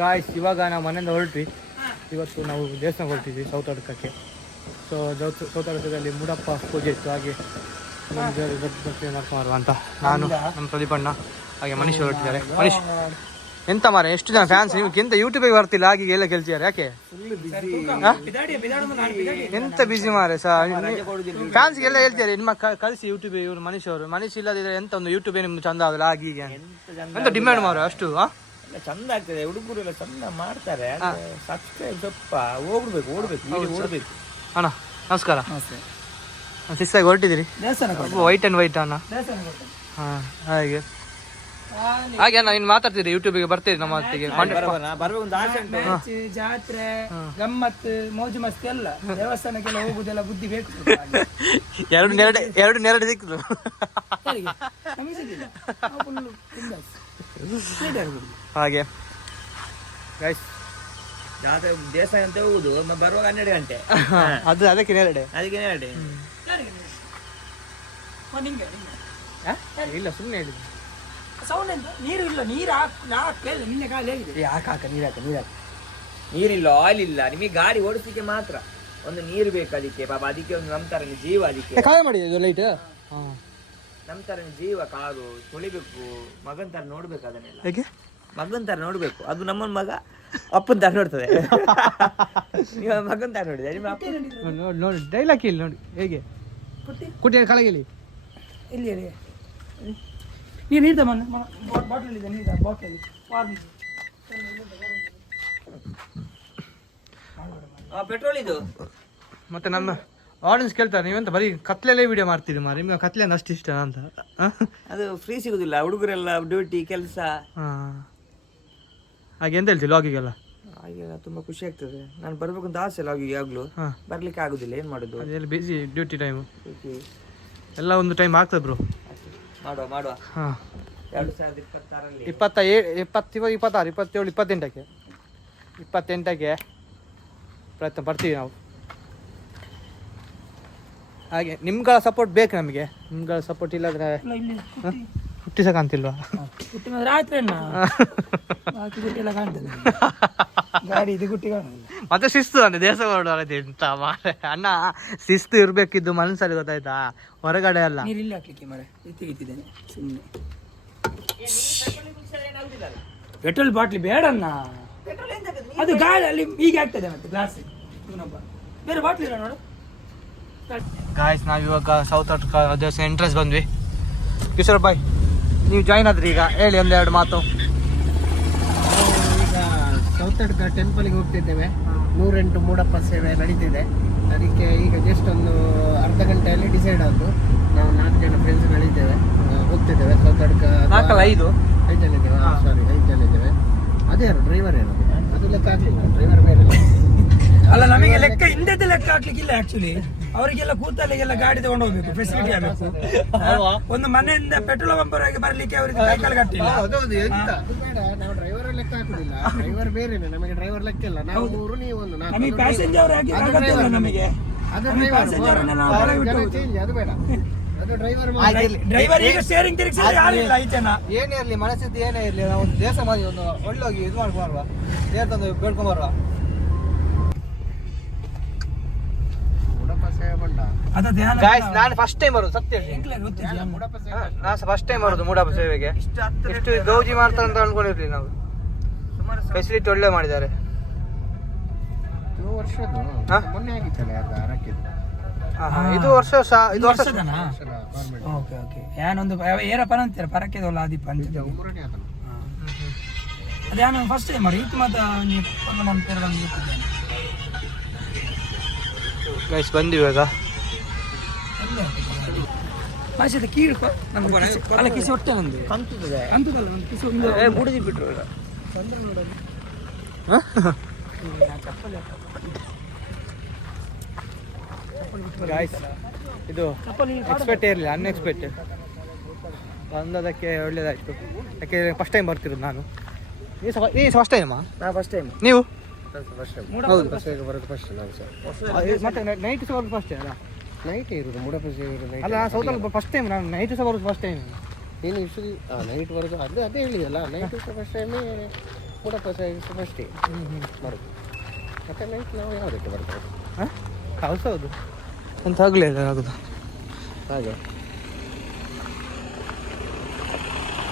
Guys ಇವಾಗ ನಾವು ಮನೆಯಿಂದ ಹೊರಟ್ವಿ. ಇವತ್ತು ನಾವು ದೇವಸ್ಥಾನಕ್ಕೆ ಹೊರಟಿದ್ವಿ ಸೌತ್ ಅಡ್ಕಕ್ಕೆ. ಸೊ ಸೌತ್ ಅಡ್ಕದಲ್ಲಿ ಮುಡಪ್ಪ ಪೂಜೆ ಇತ್ತು, ಹಾಗೆ ದರ್ಶನ ಮಾಡ್ಕೊಂಡು ಅಂತ ನಾನು ನಮ್ಮ ಪ್ರದೀಪಣ್ಣ ಹಾಗೆ ಮನೀಶ್ ಹೊರಟಿದ್ದಾರೆ. ಮನೀಶ್ ಎಂತ ಮಾರೆ ಎಷ್ಟು ಜನ ಫ್ಯಾನ್ಸ್ ನಿಮ್ಗೆ ಎಂತ ಯೂಟ್ಯೂಬಿಗೆ ಬರ್ತಿಲ್ಲ ಹಾಗೆ ಎಲ್ಲ ಕೇಳ್ತಿದ್ದಾರೆ ಯಾಕೆ? ಎಂತ ಬಿಸಿ ಮಾರೆ ಫ್ಯಾನ್ಸ್ಗೆಲ್ಲ ಹೇಳ್ತಿದ್ದಾರೆ ನಿಮ್ಮ ಕಳಿಸಿ ಯೂಟ್ಯೂಬ್. ಇವರು ಮನೀಶ್ ಅವರು ಮನೀಶ್ ಇಲ್ಲದಿದ್ರೆ ಎಂತ ಒಂದು ಯೂಟ್ಯೂಬ್ ನಿಮ್ಗೆ ಚಂದ ಆಗಲ್ಲ ಹಾಗೆ ಎಂತ ಡಿಮ್ಯಾಂಡ್ ಮಾರು ಅಷ್ಟು ಚಂದ ಆಗ್ತದೆ. ಹುಡುಗರು ಎಲ್ಲ ಚಂದ ಮಾಡ್ತಾರೆ. ಸಬ್ಸ್ಕ್ರೈಬ್ ಸ್ವಲ್ಪ ಓಡ್ಬೇಕು. ಅಣ್ಣ ನಮಸ್ಕಾರ. ಶಿಸ್ತಾಗಿ ಹೊರಟಿದ್ದೀರಿ ವೈಟ್ ಅಂಡ್ ವೈಟ್ ಅಣ್ಣ. ಹಾಂ ಹಾಗೆ ಹಾಗೆ ಅಣ್ಣ ನೀನು ಮಾತಾಡ್ತಿದ್ರಿ ಯೂಟ್ಯೂಬಿಗೆ ಬರ್ತೀರಿ ನಮ್ಮ ಹೊತ್ತಿಗೆ ಜಾತ್ರೆ ಗಮ್ಮತ್ ಮೋಜು ಮಸ್ತಿ ಎಲ್ಲ ದೇವಸ್ಥಾನಕ್ಕೆಲ್ಲ ಹೋಗುದೆಲ್ಲ ಬುದ್ಧಿ ಬೇಕು. ಎರಡು ನೆರಡು ಸಿಕ್ಕಿದ್ರು ಹಾಗೆ ಗೈಸ್ ಜಾತ್ರೆ ದೇವಸ್ಥಾನ ಅಂತ ಹೋಗುದು ಬರುವಾಗ 12 ಗಂಟೆ. ಅದು ಅದಕ್ಕೆ ನೆರಡೆ ಇಲ್ಲ ಸುಮ್ಮನೆ ಹೇಳಿದ್ದು. ಸೌಂಡ್ ಎಂತ ನೀರು ಇಲ್ಲ, ನೀರು ಹಾಕಲಿಲ್ಲ ನಿನ್ನೆ ಕಾಲ ಹೇಗಿದೆ. ಹಾಕ ನೀರಿಲ್ಲ, ಆಯಿಲ್ ಇಲ್ಲ. ನಿಮಗೆ ಗಾಡಿ ಓಡಿಸ್ಲಿಕ್ಕೆ ಮಾತ್ರ ಒಂದು ನೀರು ಬೇಕು ಅದಕ್ಕೆ. ಪಾಪ ಅದಕ್ಕೆ ಒಂದು ನಮ್ಮ ತರ ಜೀವ, ಅದಕ್ಕೆ ಕಾಯ ಮಾಡಿದ್ದು ಲೈಟ್ ನಮ್ಮ ತರ ಜೀವ. ಕಾರು ತೊಳಿಬೇಕು, ಮಗನ್ ತರ ನೋಡ್ಬೇಕು ಅದನ್ನೆಲ್ಲ. ಮಗನ್ ತರ ನೋಡ್ಬೇಕು. ಅದು ನಮ್ಮ ಮಗ ಅಪ್ಪನ ತರ ನೋಡ್ತದೆ. ನೀವು ಮಗನ್ ತರ ನೋಡಿದೆ ನಿಮ್ಮ ಅಪ್ಪ ನೋಡಿ ಡೈಲಾಗ್ ಇಲ್ಲಿ ನೋಡಿ ಹೇಗೆ ಕುಟ್ಟಿ ಕಳಗಿಲಿ ಇಲ್ಲಿ ನೀರು ನೀರ್ದ ಬಾಟಲ್ ಇದೆ, ನೀರು ಬಾಟಲ್ ಪೆಟ್ರೋಲ್ ಇದು. ಮತ್ತೆ ನಮ್ಮ ಆಡಿಯನ್ಸ್ ಕೇಳ್ತಾರೆ ನೀವೆಂತ ಬರೀ ಕತ್ಲೆಲ್ಲೇ ವಿಡಿಯೋ ಮಾಡ್ತೀರಿ ಮಾರಿ, ನಿಮ್ಗೆ ಕತ್ಲೆ ಅಷ್ಟು ಇಷ್ಟ ಅಂತ. ಅದು ಫ್ರೀ ಸಿಗುದಿಲ್ಲ, ಹುಡುಗರೆಲ್ಲ ಡ್ಯೂಟಿ ಕೆಲಸ. ಹಾಗೆ ಎಂತ ಹೇಳ್ತೀವಿ ಲಾಗಿಗೆಲ್ಲ? ಹಾಗೆಲ್ಲ ತುಂಬಾ ಖುಷಿ ಆಗ್ತದೆ. ನಾನು ಬರ್ಬೇಕು ಅಂತ ಆಸೆ ಲಾಗಿಗೆ ಆಗ್ಲೂ ಬರ್ಲಿಕ್ಕೆ ಆಗುದಿಲ್ಲ. ಏನ್ ಮಾಡುದು, ಅದೆಲ್ಲ ಬಿಸಿ ಡ್ಯೂಟಿ ಟೈಮು ಎಲ್ಲ ಒಂದು ಟೈಮ್ ಆಗ್ತದೆ ಬ್ರೋ. ಮಾಡುವ. ಹಾಂ 2026 26 27 28ಕ್ಕೆ ಪ್ರಯತ್ನ ಪಡ್ತೀವಿ ನಾವು. ಹಾಗೆ ನಿಮ್ಗಳ ಸಪೋರ್ಟ್ ಬೇಕು ನಮಗೆ. ನಿಮ್ಗಳ ಸಪೋರ್ಟ್ ಇಲ್ಲದ್ರೆ ಹುಟ್ಟಿಸಕಂತಿಲ್ವಾ? ರಾತ್ರಿ ಎಲ್ಲ ಕಾಣ್ತದೆ ಗಾಡಿ ಇದು ಗುಟ್ಟಿ ಕಾಣುದಿಲ್ಲ. ಮತ್ತೆ ಶಿಸ್ತು ಅಂದ್ರೆ ದೇಶ ಹೊರಡೋದು ಎಂತ ಮಾರೆ ಅಣ್ಣ, ಶಿಸ್ತು ಇರ್ಬೇಕಿದ್ದು ಮನಸ್ಸಲ್ಲಿ ಗೊತ್ತಾಯ್ತಾ, ಹೊರಗಡೆ ಅಲ್ಲ. ನೀರಿಲ್ಲ ಹಾಕ್ಲಿಕ್ಕೆ ಮರ ಇತ್ತಿದ್ದೇನೆ ಸುಮ್ಮನೆ. ಪೆಟ್ರೋಲ್ ಬಾಟ್ಲಿ ಬೇಡಣ್ಣ, ಅದು ಗಾಡಿ ಅಲ್ಲಿ ಹೀಗೆ ಆಗ್ತದೆ. ಮತ್ತೆ ಗ್ಲಾಸ್ ಬೇರೆ ಬಾಟ್ಲಿ ಇಲ್ಲ ನೋಡು. ಗಾಯ್ಸ್ ನಾವಿವಾಗ ಸೌತ್ ಅಡ್ಕ ದೇವಸ್ಥಾನ ಎಂಟ್ರೆನ್ಸ್ ಬಂದ್ವಿ. ಕಿಶೋರ್ ಬಾಯ್ ನೀವು ಜಾಯ್ನ್ ಆದ್ರಿ, ಈಗ ಹೇಳಿ ಒಂದೆರಡು ಮಾತು. ಈಗ ಸೌತ್ ಅಡ್ಕ ಟೆಂಪಲ್ಗೆ ಹೋಗ್ತಿದ್ದೇವೆ. 108 ಮೂಡಪ್ಪ ಸೇವೆ ನಡೀತಿದೆ. ಅದಕ್ಕೆ ಈಗ ಜಸ್ಟ್ ಒಂದು ಅರ್ಧ ಗಂಟೆಯಲ್ಲಿ ಡಿಸೈಡ್ ಆದ್ದು. ನಾವು 4 ಜನ ಫ್ರೆಂಡ್ಸ್ಗಳಿದ್ದೇವೆ, ಹೋಗ್ತಿದ್ದೇವೆ ಸೌತ್ ಅಡ್ಕ. 5 ಜನ ಇದ್ದೇವೆ. ಸಾರಿ 5 ಜನ ಇದ್ದೇವೆ. ಅದೇ ಯಾರು ಡ್ರೈವರ್ ಏನದು? ಅದು ಲೆಕ್ಕ ಹಾಕ್ಲಿಲ್ಲ, ಡ್ರೈವರ್ ಬೇರೆ ಅಲ್ಲ. ನಮಗೆ ಲೆಕ್ಕ ಹಿಂದೆದ್ದು ಲೆಕ್ಕ ಹಾಕ್ಲಿಕ್ಕಿಲ್ಲ ಆಕ್ಚುಲಿ. ಅವರಿಗೆಲ್ಲ ಕೂತಲ್ಲಿಗೆಲ್ಲ ಗಾಡಿ ತಗೊಂಡು ಹೋಗ್ಬೇಕು, ಫೆಸಿಲಿಟಿ ಆಗಬೇಕು. ಒಂದು ಮನೆಯಿಂದ ಪೆಟ್ರೋಲ್ ಪಂಪರ್ವರೆಗೆ ಬರ್ಲಿಕ್ಕೆ ಅವರಿಗೆ ಸೈಕಲ್ ಕಟ್ಟಿಲ್ಲ. ಬೇಡ, ನಾವು ಡ್ರೈವರ್ ಲೆಕ್ಕ ಹಾಕುದಿಲ್ಲ. ಡ್ರೈವರ್ ಬೇರೆನೆ, ನಮಗೆ ಡ್ರೈವರ್ ಲೆಕ್ಕ ಇಲ್ಲ. ನಾವು 3 ನೀವು 1. ನಮಗೆ ಪ್ಯಾಸೆಂಜರ್ ಆಗಿ ನಮಗೆ ಅದು ಬೇಡ, ಅದು ಡ್ರೈವರ್ ಈಗ ಸ್ಟೇರಿಂಗ್ ತಿರುಗಿಸಿದ್ರೆ ಯಾರಿಲ್ಲ 5 ಜನ. ಏನೇ ಇರಲಿ ಮನಸ್ಥಿತಿ ಏನೇ ಇರಲಿ, ನಾವು ಒಂದು ದೇಶ ಮಾಡಿ ಒಂದು ಒಳ್ಳೋಗಿ ಇದು ಮಾಡ್ಕೊಂಬರ್ವಾ, ದೇವ್ರ ತಂದು ಬೇಡ್ಕೊಂಬರ್ವಾ. ನಾನು ಫಸ್ಟ್ ಟೈಮ್ ಬರೋದು ಸತ್ಯ. ನಾನು ಫಸ್ಟ್ ಟೈಮ್ ಬರೋದು ಮೂಡಪ್ಪ ಸೇವೆಗೆ. ಎಷ್ಟು ಗೌಜಿ ಮಾಡ್ತಾರೆ ಅಂತ ಅನ್ಕೊಂಡಿರ್ಲಿ ನಾವು. ಫೆಸಿಲಿಟಿ ಒಳ್ಳೆ ಮಾಡಿದ್ದಾರೆ. ಇದು ವರ್ಷ ಏನೊಂದು ಏರಪ್ಪನ ಅಂತೀರ ಪರಕ್ಕೆದಲ್ಲ ಆದಿಪ್ಪ ಅಂತ. ಅದೇನು ಫಸ್ಟ್ ಟೈಮ್ ರೀತಿ ಮಾತ್ರ ಗೈಸ್ ಬಂದಿವಿ ಇವಾಗ. ಮಾಸಿದ ಕೀಳ್ಕೊ ಅಲ್ಲ ಕಿಸಿ ಹೊಟ್ಟೆ ನಂದು ಅಂತದಲ್ಲ ನನ್ನ ಕಿಸಿ ಒಂದು ಬುಡಿದಿ ಬಿಟ್ರು ಈಗ ತೊಂದರೆ ನೋಡೋದು. ಗೈಸ್ ಇದು ಎಕ್ಸ್ಪೆಕ್ಟ್ ಇರಲಿಲ್ಲ, ಅನ್ಎಕ್ಸ್ಪೆಕ್ಟೆಡ್ ಬಂದದಕ್ಕೆ ಒಳ್ಳೇದಾಯ್ತು. ಯಾಕೆಂದರೆ ಫಸ್ಟ್ ಟೈಮ್ ಬರ್ತಿರೋದು ನಾನು. ನೀವು ಫಸ್ಟ್ ಟೈಮಾ? ನಾ ಫಸ್ಟ್ ಟೈಮ್. ನೀವು ಹೌದು, ಬರೋದು ಫಸ್ಟ್ ನಾವು ಸರ್. ಮತ್ತೆ ನೈಟ್ ಸಹ ಬರೋದು ಫಸ್ಟ್ ಅಲ್ಲ? ನೈಟ್ ಇರೋದು ಮೂಡಪ್ಪ ಸೇವೆ ಅಲ್ಲ, ಸೌತಲ್ಲಿ ಫಸ್ಟ್ ಟೈಮ್. ನಾನು ನೈಟ್ ಸಹ ಬರೋದು ಫಸ್ಟ್ ಟೈಮ್. ಏನು ಇಷ್ಟು ನೈಟ್ ಬರೋದು ಅದೇ ಹೇಳಿದಲ್ಲ, ನೈಟ್ ಫಸ್ಟ್ ಟೈಮೇ ಮೂಡಪ್ಪ ಅಷ್ಟೇ ಬರೋದು. ಮತ್ತೆ ನೈಟ್ ನಾವು ಯಾವುದಕ್ಕೆ ಬರ್ತೇವೆ? ಹಾಂ ಹೌದು ಅಂತ ಆಗಲಿಲ್ಲ ಆಗೋದು ಹಾಗೆ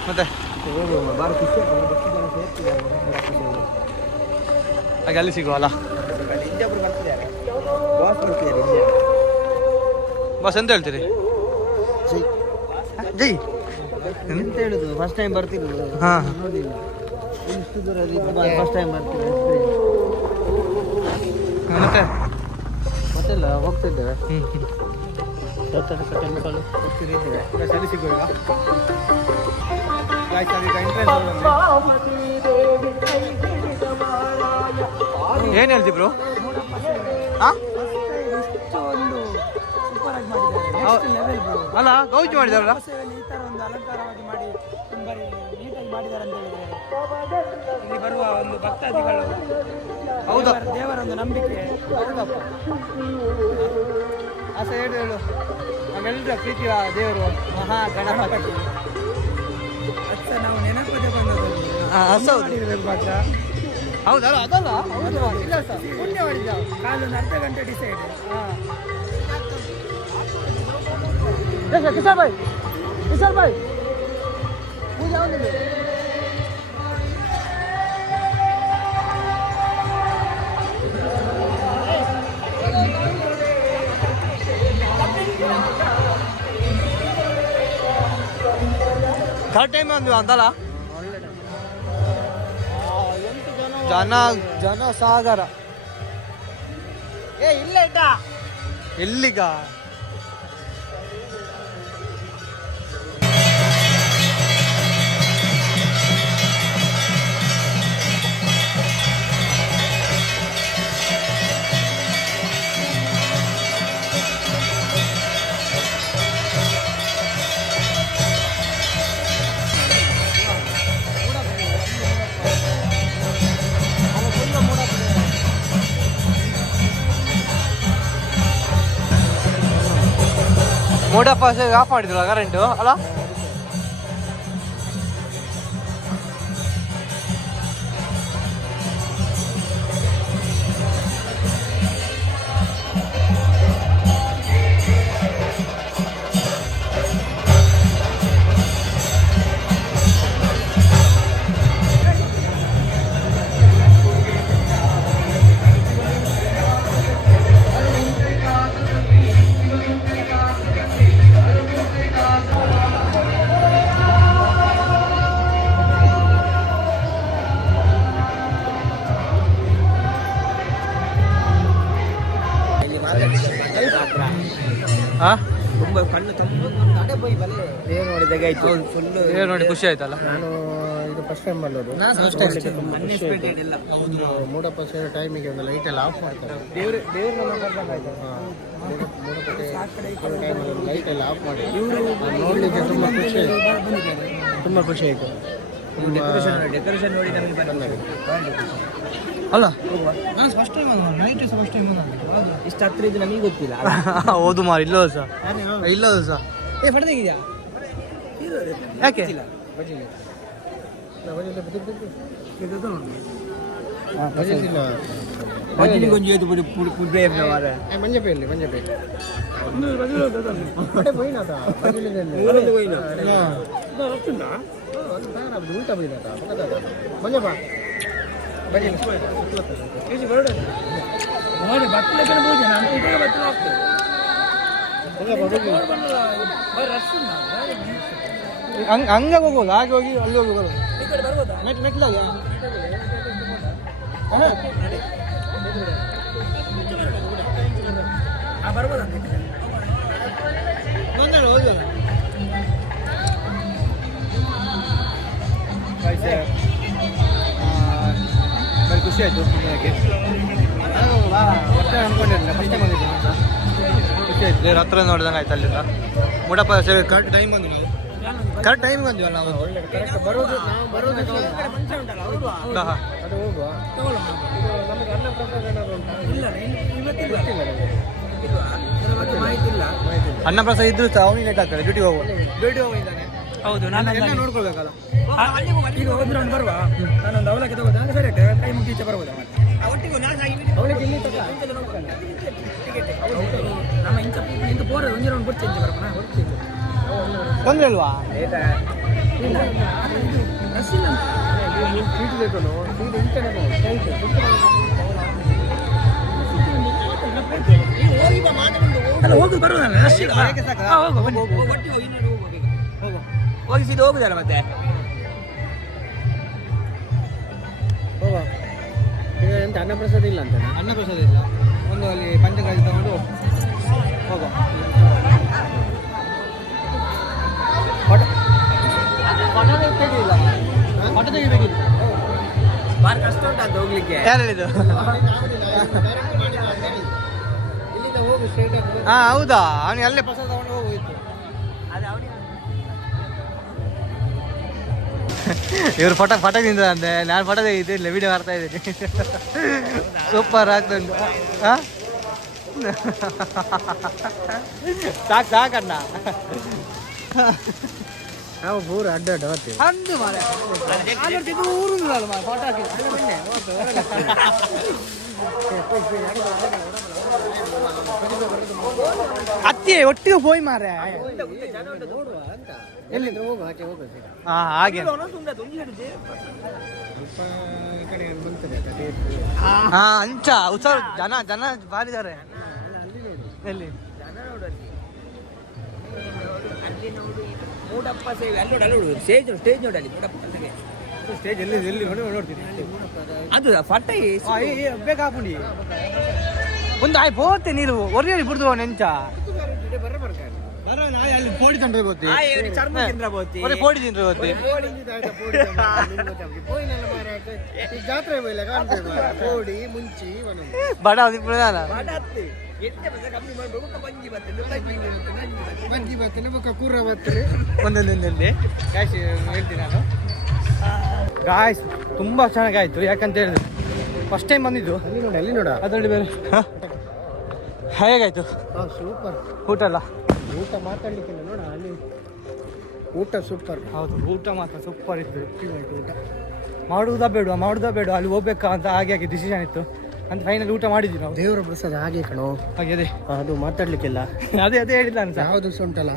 ಮತ್ತೆ ಹೋಗುವ ಬಾರಿ ಖುಷಿ ಹಾಗೆ ಅಲ್ಲಿ ಸಿಗುವಲ್ಲ ಇಂಜಾಪುರ ಬರ್ತಿದ್ದಾರೆ, ಬಾಸ್ ಬರ್ತಿದ್ದಾರೆ ಬಸ್ ಎಂತ ಹೇಳ್ತೀರಿ? ಜೈ ಎಂತ ಹೇಳುದು, ಫಸ್ಟ್ ಟೈಮ್ ಬರ್ತಿರೋದು. ಹಾಂ ನೋಡಿಲ್ಲ ಇಷ್ಟು ದೂರ ಫಸ್ಟ್ ಟೈಮ್ ಬರ್ತಿರೋದು. ಮತ್ತೆ ಮತ್ತೆಲ್ಲ ಹೋಗ್ತಿದ್ದೇವೆ. ಹೋಗ್ತಿದ್ದೇವೆ ಸರಿ ಸಿಗುವ ಏನು ಹೇಳ್ತಿ ಬ್ರೋ? ಹಾಂ ಒಂದು ಸೂಪರ್ ಆಗಿ ಮಾಡಿದ್ದಾರೆ, ನೆಕ್ಸ್ಟ್ ಲೆವೆಲ್ ಬ್ರೋ. ಅಲ್ಲ ಗೌಜಿ ಮಾಡಿದಾರಲ್ಲ ಸೇವೆಯಲ್ಲಿ ಈ ತರ ಒಂದು ಅಲಂಕಾರವಾಗಿ ಮಾಡಿ ತುಂಬಾ ನೀಟಾಗಿ ಮಾಡಿದ್ದಾರೆ ಅಂತ ಹೇಳಿದ್ರೆ ಇಲ್ಲಿ ಬರುವ ಒಂದು ಭಕ್ತಾದಿಗಳು ಹೌದಾ? ದೇವರ ಒಂದು ನಂಬಿಕೆ. ಆ ಸೈಡ್ ಹೇಳು ನಮ್ಮೆಲ್ಲರ ಪ್ರೀತಿಯ ದೇವರು ಮಹಾ ಗಣಪತಿ. ಅಚ್ಚ ನಾವು ನೆನಪದೆ ಬಂದದ್ದು ಮಾಡಿರ್ಬೇಕು ಮಾತ್ರ. ಹೌದಲ್ಲ ಅದಲ್ಲ ಹೌದು ಇಲ್ಲ ಸರ್ ಪುಣ್ಯ ಮಾಡಿದ್ದ ಕಾಲೊಂದು ಅರ್ಧ ಗಂಟೆ ಡಿಸೈಡ್. ಕಿಶೋರ್ ಭಾಯ್ ಪೂಜಾ ಒಂದಿದೆ. ಕರೆಕ್ಟ್ ಟೈಮ್ ಅಂದ್ವಿ ಅಂತಲ್ಲ. ಜನ ಸಾಗರ ಇಲ್ಲ ಎಲ್ಲಿಗ ಮೂಡಪ್ಪ ಆಫ್ ಮಾಡಿದ್ರಲ್ಲ ಕರೆಂಟು ಅಲ್ಲ. ಹಾಂ ತುಂಬಾ ಕಣ್ಣು ತುಂಬ ಅಡೆ போய் ಬಲೆ ದೇವ್ರು ನೋಡಿದಾಗ ಆಯ್ತು ಫುಲ್ ಏನು ನೋಡಿ ಖುಷಿ ಆಯ್ತಲ್ಲ. ನಾನು ಇದು ಫಸ್ಟ್ ಟೈಮ್ ಬರೋದು. ಅನ್ಎಕ್ಸ್ಪೆಕ್ಟೆಡ್ ಎಲ್ಲ. ಮೂಡಪ್ಪ ಸೇರೋ ಟೈಮಿಗೆ ಒಂದು ಲೈಟ್ ಎಲ್ಲ ಆಫ್ ಮಾಡ್ತಾರೆ. ದೇವ್ರ ಟೈಮಲ್ಲಿ ಲೈಟ್ ಎಲ್ಲ ಆಫ್ ಮಾಡಿ ನೋಡಲಿಕ್ಕೆ ತುಂಬ ಖುಷಿ ಆಯಿತು. ತುಂಬ ಖುಷಿ ಆಯಿತು. ಡೆಕೋರೇಷನ್ ನೋಡಿ ನಮಗೆ ಬಂದಾಗ ಅಲ್ಲ ನಾನು first time night first time ಇಷ್ಟು ಹತ್ರ ಇದು ನಮಗೆ ಗೊತ್ತಿಲ್ಲ. ಹೌದು ಮಾರು ಇಲ್ಲೋದು ಸಹ ಇಲ್ಲೋದು ಸಹ ಫೋಟೋ ತೆಗಿದ್ಯಾ? ಯಾಕೆ ಮಜ್ಜಿಗೆ ಇದು ಪುಡ್ರೆ ಮಾರ ಮಂಜಪೇಲಿ ಉಲ್ಟಾ ಬೈದಾತ ಮಂಜಪ್ಪ ನೋಡಿ ಬತ್ತಲೆ ಪೂಜೆ ನಾನು ಇದೇ ಬತ್ತಲೆ ಆಗ್ತದೆ. ಹಂಗೆ ಹೋಗೋದು ಹಾಗೆ ಹೋಗಿ ಅಲ್ಲಿ ಹೋಗಿ ಬರೋದು. ಈ ಕಡೆ ಬರ್ಬೋದಾ? ಮೆಟ್ಲಾಗ ಬರ್ಬೋದಾ? ಹೋಗಿ ಬರೀ ಖುಷಿ ಆಯಿತು ನನಗೆ. ಅನ್ಕೊಂಡಿರಲಿಲ್ಲ ಫಸ್ಟ್ ಟೈಮ್ ಬಂದಿದ್ದೀನಿ ಅಂತ ಖುಷಿ ಆಯ್ತು. ದೇವ್ರ ಹತ್ರ ನೋಡಿದಂಗೆ ಆಯ್ತು ಅಲ್ಲಿಂದ. ಮೂಡಪ್ಪ ಸೇವೆ ಕರೆಕ್ಟ್ ಟೈಮ್ ಬಂದ್ವಿ ನಾವು. ಕರೆಕ್ಟ್ ಟೈಮ್ ಬಂದ್ವಲ್ಲ ನಾವು. ಒಳ್ಳೆ ಕರೆಕ್ಟ್ ಬರೋದು ನಾವು ಬರೋದು ಹಾಂ ಅದು ಹೋಗುವ. ನಮಗೆ ಅನ್ನ ಪ್ರಸಾದ ಏನಾದ್ರು ಉಂಟಾ? ಇಲ್ಲ ಇವತ್ತಿಲ್ಲ. ಗೊತ್ತಿಲ್ಲ ನಮಗೆ. ಮಾಹಿತಿ ಇಲ್ಲ. ಅನ್ನ ಪ್ರಸಾದ ಇದ್ರು ಸಹ ಅವನಿಗೆ ಲೇಟ್ ಆಗ್ತದೆ. ಡ್ಯೂಟಿಗೆ ಹೋಗುವ ಇದ್ದಾನೆ ಹೌದು ನಾನು ಎಲ್ಲ ನೋಡ್ಕೊಳ್ಬೇಕಲ್ಲ. ಈಗ ಒಂದು ರೌಂಡ್ ಬರುವ ನಾನೊಂದು ಅವಲಕ್ಕಿ ತಗೋದ ಸರಿ ಕೈ ಮುಗಿ ಈಚೆ ಬರ್ಬೋದಾ ಮತ್ತೆ ನಮ್ಮ ಇಂತ ಪೋರ ಒಂದು ರೌಂಡ್ ಬರ್ತೀನಿ ಬರೋಣ ತೊಂದ್ರೆ ಇಲ್ವಾ? ಅಲ್ಲ ಹೋಗುದು ಬರುವುದಲ್ಲ ರಶ್ ಇಲ್ಲ. ಹೋಗು ಬನ್ನಿ ಒಟ್ಟಿಗೆ ಹೋಗಿ ಇನ್ನೊಂದು ಹೋಗು ಹೋಗಿ ಸೀದಾ ಹೋಗುದಲ್ಲ ಮತ್ತೆ ಹೋಗುವ. ಈಗ ಎಂತ ಅನ್ನಪ್ರಸಾದ ಇಲ್ಲ ಅಂತ ಅನ್ನ ಪ್ರಸಾದ ಇಲ್ಲ, ಒಂದು ಅಲ್ಲಿ ಪಂಚಕಾಯಿ ತಗೊಂಡು ಹೋಗುವ. ಫೋಟೋ ತೆಗಿಬೇಕಿತ್ತು. ಬಾರಿ ಕಷ್ಟ ಉಂಟಂತ ಹೋಗ್ಲಿಕ್ಕೆ. ಯಾರು ಹೇಳಿದ್ದು? ಇಲ್ಲಿಂದ ಹೋಗು ಸ್ಟ್ರೈಟ್ ಆಗಿ. ಹಾ ಹೌದಾ, ಅವನಿಗೆ ಅಲ್ಲೇ ಪ್ರಸಾದ ತಗೊಂಡು ಹೋಗಿತ್ತು. ಅದು ಅವನಿಗೆ ಇವ್ರು ಫೋಟೋ ನಿಂತಂತೆ, ನಾನು ಫೋಟೋ ತೆಗಿದ್ದೆ, ವಿಡಿಯೋ ಮಾಡ್ತಾ ಇದ್ದೀನಿ. ಸೂಪರ್ ಆಗ್ತುಂಟು. ಹಾಂ ಸಾಕಣ್ಣ. ನಾವು ಪೂರ ಅಡ್ಡಾಡ ಬರ್ತೀವಿ. ಅಂದು ಮಾರೆ ಊರುಂದಲ್ಲ ಫೋಟೋ ಹಾಕಿ ಅತ್ತೆ ಒಟ್ಟಿಗೆ ಹೋಯ್ ಮಾರೆ. ಎಲ್ಲಿಂದ ಹೋಗು, ಆಚೆ ಹೋಗು ಸೀದಾ. ಹಾ ಹಾಗೆ. ಸ್ವಲ್ಪ ಈ ಕಡೆ ಬಂತದೆ ಆಯ್ತಾ ಟೇಸ್ಟ್. ಹಾ ಅಂಚ ಉತ್ಸವ ಜನ ಬಾರಿದ್ದಾರೆ. ಎಲ್ಲಿ ಜನ ನೋಡು ಅಲ್ಲಿ ನೋಡು ಮೂಡಪ್ಪ ಸೇವೆ ಅಲ್ಲಿ ನೋಡು ಸ್ಟೇಜ್ ನೋಡು ಅಲ್ಲಿ ಮೂಡಪ್ಪ ಸೇವೆ ಸ್ಟೇಜ್ ಎಲ್ಲಿ ನೋಡ್ತೀನಿ. ಅದು ಫಟೈ ಬೇಕಾಪುಂಡಿ ಒಂದು ಆಯ್ ಪೋತೆ ನೀರು ಒರ್ರಿ ಬಿಡ್ದು ನೆಂಚ ಬರ್ರೆ ಬರ್ತಾರೆ. ಅಲ್ಲಿ ಪೋಡಿ ತಂಡ್ರೆ ಗೊತ್ತಿ ಚರ್ಮ ಕೇಂದ್ರ ಬೋತಿ ಪೋಡಿ ತಿಂದ್ರೆ ಗೊತ್ತಿ. ಪೋಯಿನೆಲ್ಲ ಮಾರಾಟ ಈ ಜಾತ್ರೆ ಬೈಲ ಕಾಣ್ತೇವೆ ಮಾರ. ಕೋಡಿ ಮುಂಚಿ ಒಂದೊಂದು ಬಡ ಪ್ರಧಾನ ಕಮ್ಮಿ ಮಾಡ್ಬೇಕು ಬಂಜಿ ಬರ್ತದೆ ಬಜ್ಜಿ ಬರ್ತೇನೆ ಬೊಕ್ಕ ಕೂರ ಬರ್ತದೆ. ಒಂದೊಂದೊಂದಲ್ಲಿ ಕ್ಯಾಶ್ ಹೇಳ್ತೀನಿ ನಾನು. ಗಾಯ್ಸ್ ತುಂಬ ಚೆನ್ನಾಗಾಯ್ತು. ಯಾಕಂತ ಹೇಳಿದ್ರೆ ಫಸ್ಟ್ ಟೈಮ್ ಬಂದಿದ್ದು. ಅಲ್ಲಿ ನೋಡ ಅದರಲ್ಲಿ ಬೇರೆ ಹೇಗಾಯ್ತು ಸೂಪರ್ ಊಟ ಎಲ್ಲ? ಊಟ ಮಾತಾಡ್ಲಿಕ್ಕಿಲ್ಲ ನೋಡ ಅಲ್ಲಿ ಊಟ ಸೂಪರ್. ಹೌದು ಊಟ ಮಾತ್ರ ಸೂಪರ್ ಇತ್ತು. ಊಟ ಮಾಡುವುದಾ ಬೇಡ ಅಲ್ಲಿ ಹೋಗ್ಬೇಕಾ ಅಂತ ಹಾಗೆ ಡಿಸಿಷನ್ ಇತ್ತು ಅಂತ ಫೈನಲ್ ಊಟ ಮಾಡಿದ್ವಿ ನಾವು. ದೇವರ ಪ್ರಸಾದ ಹಾಗೆ ಕಣೋ, ಹಾಗೆ ಅದೇ ಅದು ಮಾತಾಡ್ಲಿಕ್ಕಿಲ್ಲ. ಅದೇ ಹೇಳಿಲ್ಲ ಅಂತ. ಯಾವುದು ಸಹ ಉಂಟಲ್ಲ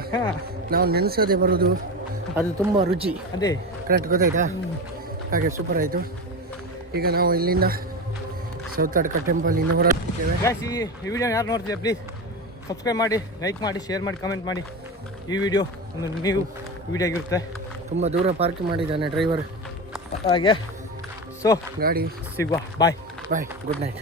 ನಾವು ನೆನೆಸೋದೇ ಬರೋದು, ಅದು ತುಂಬ ರುಚಿ. ಅದೇ ಕರೆಕ್ಟ್ ಗೊತ್ತಾಯ್ತಾ? ಹಾಗೆ ಸೂಪರ್ ಆಯಿತು. ಈಗ ನಾವು ಇಲ್ಲಿಂದ ಸೌತಾಡ್ಕ ಟೆಂಪಲ್ ಇಂದ ಹೊರಟಿದ್ದೇವೆ. ಗಾಯ್ಸ್ ಈ ವಿಡಿಯೋ ಯಾರು ನೋಡ್ತೀರಾ ಪ್ಲೀಸ್ ಸಬ್ಸ್ಕ್ರೈಬ್ ಮಾಡಿ, ಲೈಕ್ ಮಾಡಿ, ಶೇರ್ ಮಾಡಿ, ಕಮೆಂಟ್ ಮಾಡಿ. ಈ ವಿಡಿಯೋ ಒಂದು ನೀವು ವಿಡಿಯೋ ಆಗಿರುತ್ತೆ. ತುಂಬ ದೂರ ಪಾರ್ಕ್ ಮಾಡಿದ್ದಾನೆ ಡ್ರೈವರ್. ಹಾಗೆ ಸೊ ಗಾಡಿ ಸಿಗುವ. ಬಾಯ್ ಬಾಯ್, ಗುಡ್ ನೈಟ್.